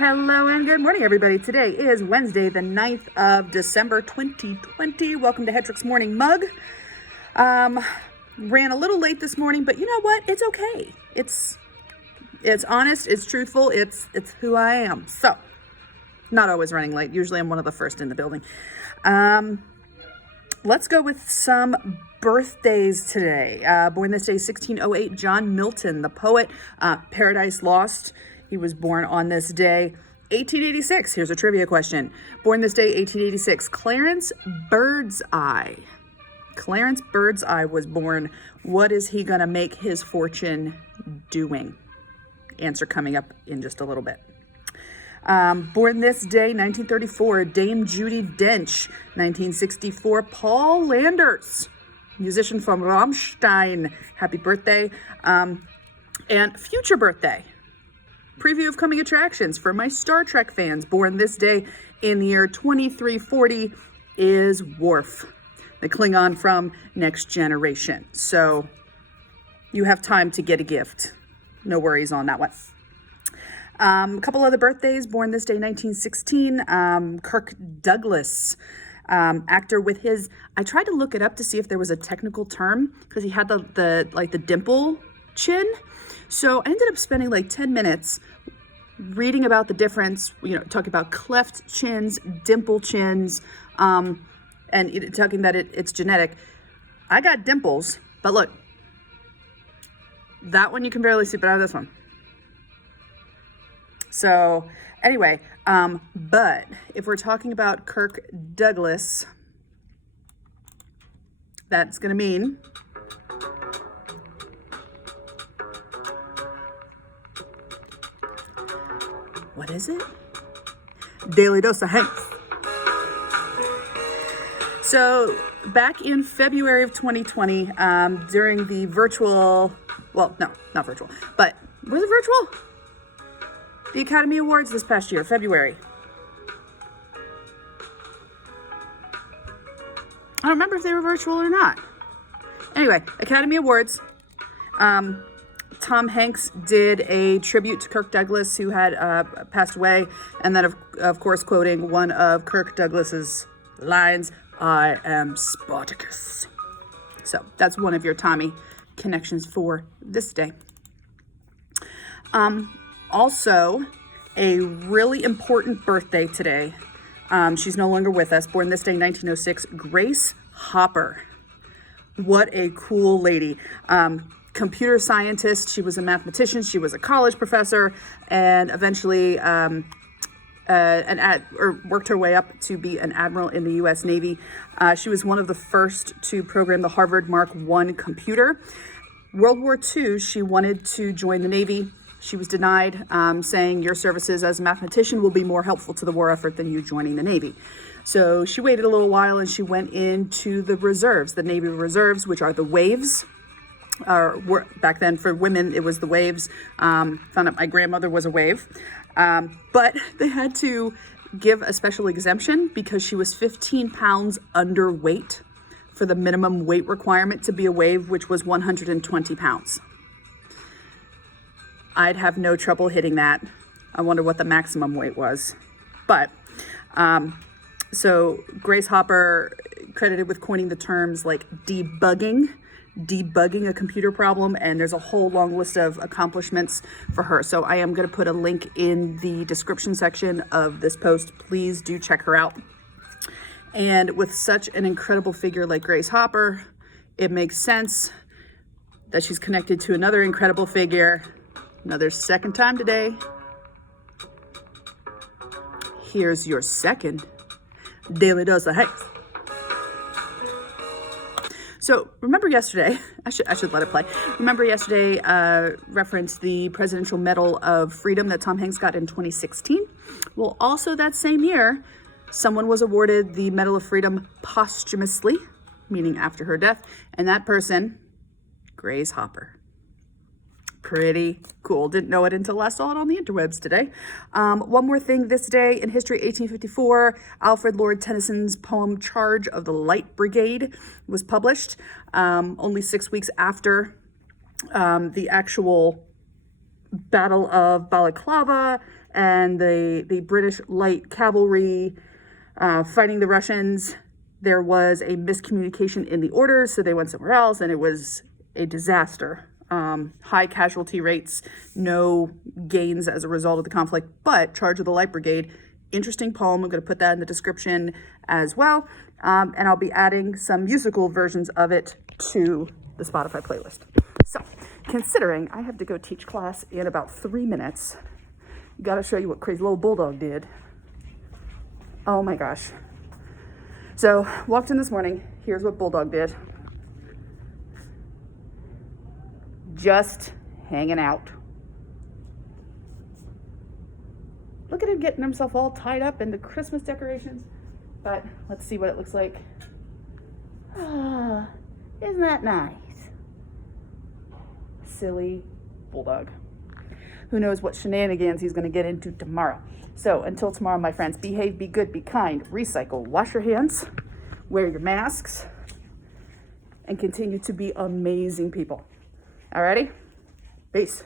Hello and good morning, everybody. Today is Wednesday, the 9th of December, 2020. Welcome to Hetrick's Morning Mug. Ran a little late this morning, but you know what? It's okay. It's honest, it's truthful, it's who I am. So, not always running late. Usually I'm one of the first in the building. Let's go with some birthdays today. Born this day, 1608, John Milton, the poet, Paradise Lost. He was born on this day. 1886, here's a trivia question. Born this day, 1886, Clarence Birdseye. Clarence Birdseye was born. What is he gonna make his fortune doing? Answer coming up in just a little bit. Born this day, 1934, Dame Judi Dench. 1964, Paul Landers, musician from Rammstein. Happy birthday. And future birthday. Preview of coming attractions for my Star Trek fans. Born this day in the year 2340 is Worf, the Klingon from Next Generation. So you have time to get a gift. No worries on that one. A couple other birthdays. Born this day, 1916, Kirk Douglas, actor with his, I tried to look it up to see if there was a technical term because he had the dimple chin. So I ended up spending like 10 minutes reading about the difference, talking about cleft chins, dimple chins, and talking that it's genetic. I got dimples, but look, that one you can barely see, but I have this one. So anyway, but if we're talking about Kirk Douglas, that's going to mean what is it? Daily Dose of Hangin. So back in February of 2020, during the virtual, well, no, not virtual, but was it virtual? The Academy Awards this past year, February. I don't remember if they were virtual or not. Anyway, Academy Awards. Tom Hanks did a tribute to Kirk Douglas, who had passed away, and then, of course, quoting one of Kirk Douglas's lines, "I am Spartacus." So that's one of your Tommy connections for this day. Also, a really important birthday today. She's no longer with us. Born this day, 1906, Grace Hopper. What a cool lady. Computer scientist. She was a mathematician. She was a college professor, and eventually worked her way up to be an admiral in the U.S. Navy. She was one of the first to program the Harvard Mark I computer. World War II, she wanted to join the Navy. She was denied, saying your services as a mathematician will be more helpful to the war effort than you joining the Navy. So she waited a little while and she went into the reserves, the Navy Reserves, which are the waves. Back then for women, it was the waves. Found out my grandmother was a wave. But they had to give a special exemption because she was 15 pounds underweight for the minimum weight requirement to be a wave, which was 120 pounds. I'd have no trouble hitting that. I wonder what the maximum weight was. But, so Grace Hopper, credited with coining the terms like debugging a computer problem, and there's a whole long list of accomplishments for her. So I am going to put a link in the description section of this post. Please do check her out. And with such an incredible figure like Grace Hopper, it makes sense that she's connected to another incredible figure. Another second time today. Here's your second Daily Dose of Hanks. So remember yesterday, I should let it play. Remember yesterday, referenced the Presidential Medal of Freedom that Tom Hanks got in 2016. Well, also that same year, someone was awarded the Medal of Freedom posthumously, meaning after her death, and that person, Grace Hopper. Pretty cool. Didn't know it until I saw it on the interwebs today. One more thing this day in history, 1854, Alfred Lord Tennyson's poem Charge of the Light Brigade was published, only 6 weeks after the actual Battle of Balaclava and the British light cavalry fighting the Russians. There was a miscommunication in the orders, so they went somewhere else, and it was a disaster. High casualty rates, no gains as a result of the conflict, but Charge of the Light Brigade, interesting poem. I'm going to put that in the description as well, and I'll be adding some musical versions of it to the Spotify playlist. So, considering I have to go teach class in about 3 minutes, got to show you what crazy little bulldog did. Oh my gosh. So, walked in this morning. Here's what bulldog did. Just hanging out. Look at him getting himself all tied up in the Christmas decorations. But let's see what it looks like. Ah, isn't that nice? Silly bulldog. Who knows what shenanigans he's going to get into tomorrow. So until tomorrow, my friends, behave, be good, be kind, recycle, wash your hands, wear your masks, and continue to be amazing people. Alrighty? Peace.